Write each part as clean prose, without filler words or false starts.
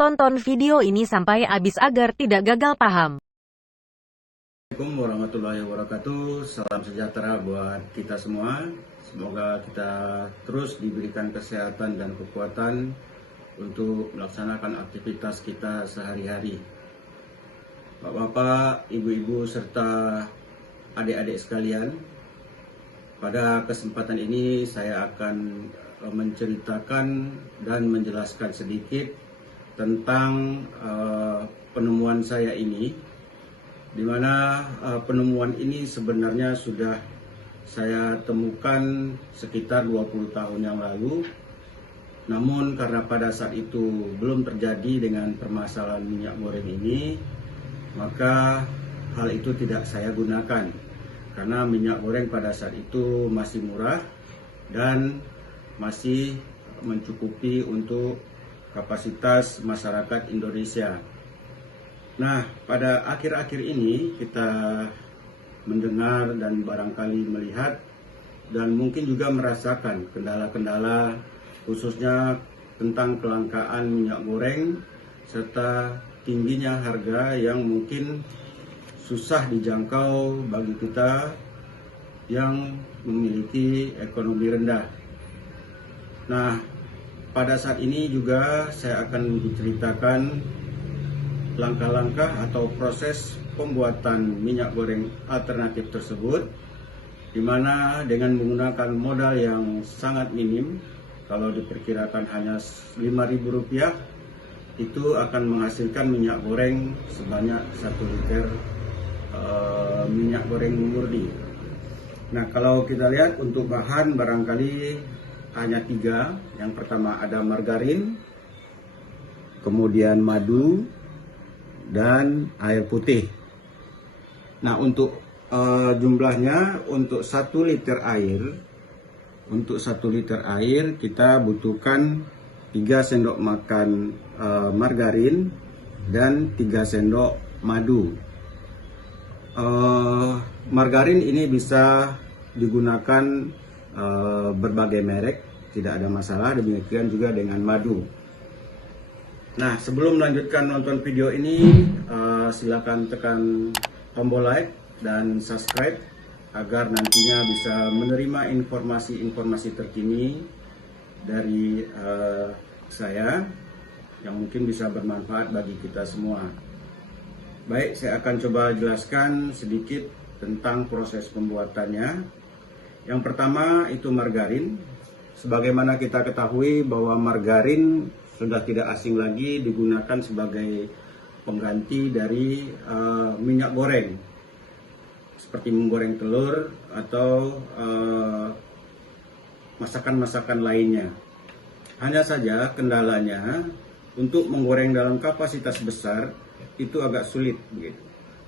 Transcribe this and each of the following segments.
tonton video ini sampai habis agar tidak gagal paham. Assalamualaikum warahmatullahi wabarakatuh. Salam sejahtera buat kita semua. Semoga kita terus diberikan kesehatan dan kekuatan untuk melaksanakan aktivitas kita sehari-hari. Bapak-bapak, ibu-ibu, serta adik-adik sekalian, pada kesempatan ini saya akan menceritakan dan menjelaskan sedikit tentang penemuan saya ini, di mana penemuan ini sebenarnya sudah saya temukan sekitar 20 tahun yang lalu. Namun karena pada saat itu belum terjadi dengan permasalahan minyak goreng ini, maka hal itu tidak saya gunakan. Karena minyak goreng pada saat itu masih murah dan masih mencukupi untuk kapasitas masyarakat Indonesia. Nah, pada akhir-akhir ini kita mendengar dan barangkali melihat dan mungkin juga merasakan kendala-kendala khususnya tentang kelangkaan minyak goreng serta tingginya harga yang mungkin susah dijangkau bagi kita yang memiliki ekonomi rendah. Nah, pada saat ini juga saya akan menceritakan langkah-langkah atau proses pembuatan minyak goreng alternatif tersebut, di mana dengan menggunakan modal yang sangat minim, kalau diperkirakan hanya Rp5.000, itu akan menghasilkan minyak goreng sebanyak 1 liter minyak goreng murni. Nah, kalau kita lihat untuk bahan barangkali hanya 3. Yang pertama ada margarin, kemudian madu, dan air putih. Nah, untuk jumlahnya untuk 1 liter air, kita butuhkan 3 sendok makan margarin dan 3 sendok madu. Margarin ini bisa digunakan berbagai merek, tidak ada masalah. Demikian juga dengan madu. Nah, sebelum melanjutkan nonton video ini, silakan tekan tombol like dan subscribe agar nantinya bisa menerima informasi-informasi terkini dari saya yang mungkin bisa bermanfaat bagi kita semua. Baik, saya akan coba jelaskan sedikit tentang proses pembuatannya. Yang pertama itu margarin. Sebagaimana kita ketahui bahwa margarin sudah tidak asing lagi digunakan sebagai pengganti dari minyak goreng, seperti menggoreng telur atau masakan-masakan lainnya. Hanya saja kendalanya untuk menggoreng dalam kapasitas besar itu agak sulit, begitu.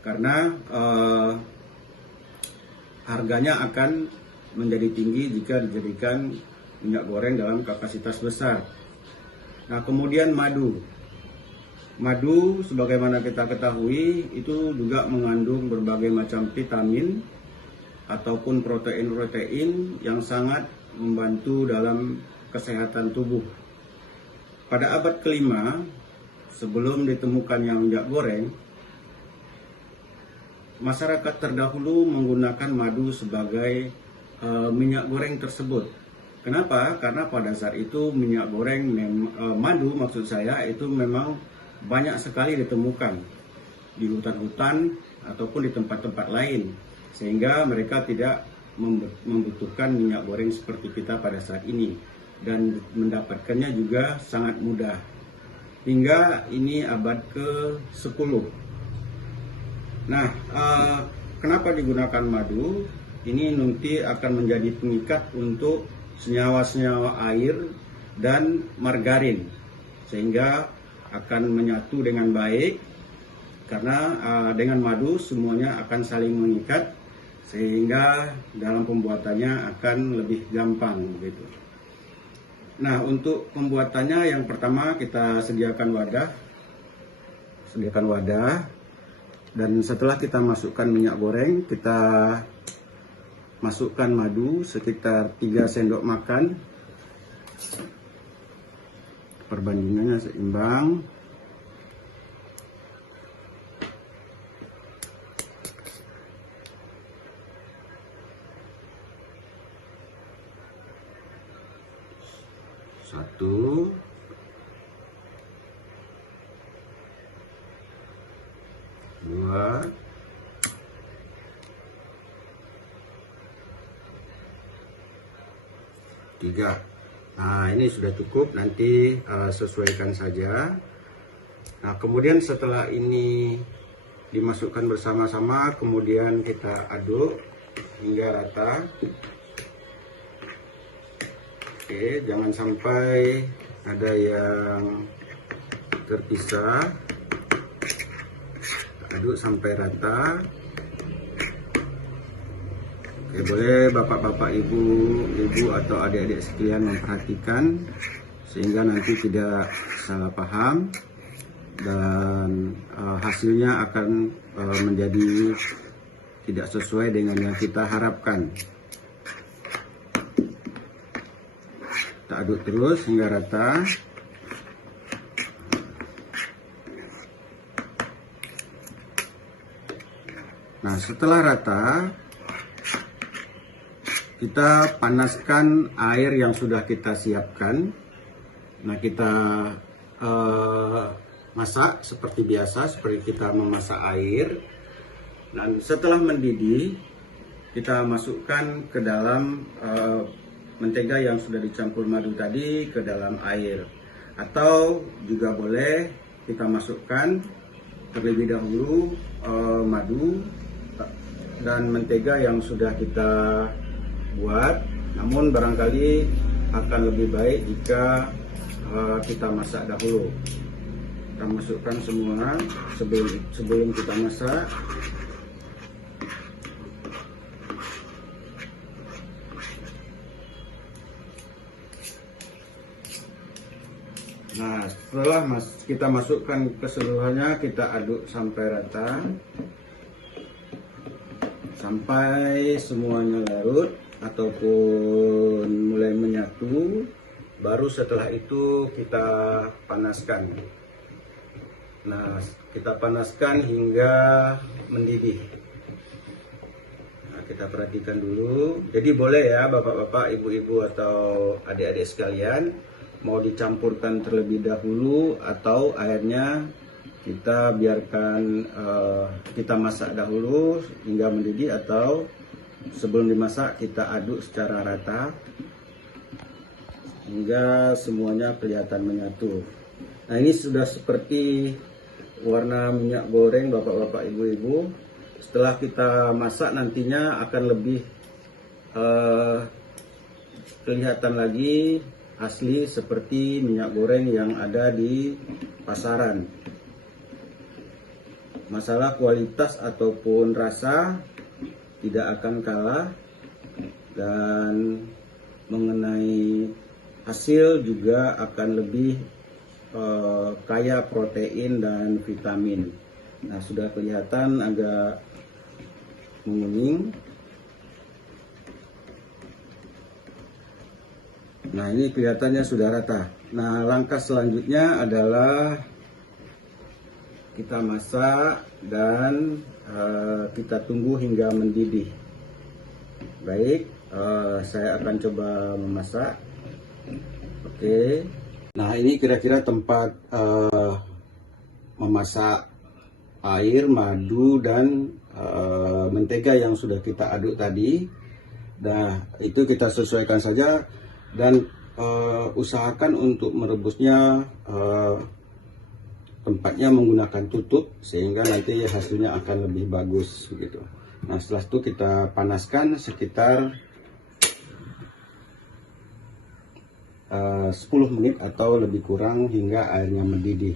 Karena harganya akan menjadi tinggi jika dijadikan minyak goreng dalam kapasitas besar. Nah, kemudian madu. Madu sebagaimana kita ketahui itu juga mengandung berbagai macam vitamin ataupun protein-protein yang sangat membantu dalam kesehatan tubuh. Pada abad ke-5 sebelum ditemukannya minyak goreng, masyarakat terdahulu menggunakan madu sebagai minyak goreng tersebut. Kenapa? Karena pada saat itu minyak goreng, madu maksud saya, itu memang banyak sekali ditemukan di hutan-hutan ataupun di tempat-tempat lain, sehingga mereka tidak membutuhkan minyak goreng seperti kita pada saat ini, dan mendapatkannya juga sangat mudah. Hingga ini abad ke-10. Nah, kenapa digunakan madu? Ini nanti akan menjadi pengikat untuk senyawa-senyawa air dan margarin, sehingga akan menyatu dengan baik. Karena dengan madu semuanya akan saling mengikat, sehingga dalam pembuatannya akan lebih gampang, begitu. Nah, untuk pembuatannya yang pertama kita sediakan wadah, dan setelah kita masukkan minyak goreng, kita masukkan madu sekitar 3 sendok makan. Perbandingannya seimbang. Satu, dua, tiga. Nah, ini sudah cukup, nanti sesuaikan saja. Nah, kemudian setelah ini dimasukkan bersama-sama, kemudian kita aduk hingga rata. Oke, jangan sampai ada yang terpisah. Aduk sampai rata. Oke, boleh bapak-bapak, ibu atau adik-adik sekalian memperhatikan sehingga nanti tidak salah paham dan hasilnya akan menjadi tidak sesuai dengan yang kita harapkan. Kita aduk terus hingga rata. Nah, setelah rata, kita panaskan air yang sudah kita siapkan. Nah, kita masak seperti biasa, seperti kita memasak air. Dan setelah mendidih, kita masukkan ke dalam mentega yang sudah dicampur madu tadi ke dalam air. Atau juga boleh kita masukkan terlebih dahulu madu dan mentega yang sudah kita buat, namun barangkali akan lebih baik jika kita masak dahulu. Kita masukkan semua sebelum kita masak. Nah, setelah kita masukkan keseluruhannya, kita aduk sampai rata, sampai semuanya larut ataupun mulai menyatu. Baru setelah itu kita panaskan. Nah, kita panaskan hingga mendidih. Nah, kita perhatikan dulu. Jadi boleh ya bapak-bapak, ibu-ibu atau adik-adik sekalian, mau dicampurkan terlebih dahulu atau airnya kita biarkan kita masak dahulu hingga mendidih, atau sebelum dimasak kita aduk secara rata hingga semuanya kelihatan menyatu. Nah, ini sudah seperti warna minyak goreng bapak-bapak, ibu-ibu. Setelah kita masak nantinya akan lebih kelihatan lagi asli seperti minyak goreng yang ada di pasaran. Masalah kualitas ataupun rasa tidak akan kalah, dan mengenai hasil juga akan lebih kaya protein dan vitamin. Nah, sudah kelihatan agak menguning. Nah, ini kelihatannya sudah rata. Nah, langkah selanjutnya adalah kita masak dan kita tunggu hingga mendidih. Baik, saya akan coba memasak. Oke. Nah, ini kira-kira tempat memasak air, madu, dan mentega yang sudah kita aduk tadi. Nah, itu kita sesuaikan saja, dan usahakan untuk merebusnya tempatnya menggunakan tutup sehingga nanti hasilnya akan lebih bagus begitu. Nah, setelah itu kita panaskan sekitar 10 menit atau lebih kurang hingga airnya mendidih.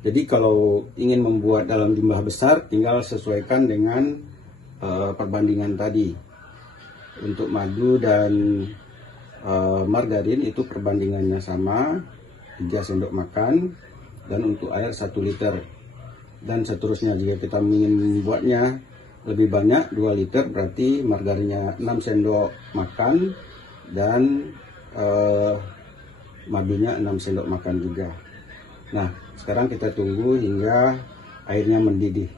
Jadi kalau ingin membuat dalam jumlah besar, tinggal sesuaikan dengan perbandingan tadi. Untuk madu dan margarin itu perbandingannya sama, 3 sendok makan. Dan untuk air 1 liter. Dan seterusnya, jika kita ingin membuatnya lebih banyak 2 liter, berarti margarinnya 6 sendok makan dan madunya 6 sendok makan juga. Nah, sekarang kita tunggu hingga airnya mendidih.